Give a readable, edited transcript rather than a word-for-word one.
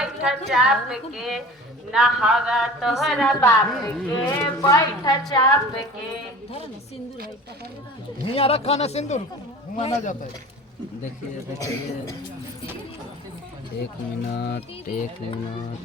बैठ चाप के नहावा तोहरा बाप के बैठ चाप के। हिया रखा ना सिंदूर, हुआ ना जाता है। देखिए देखिए, एक मिनट एक मिनट।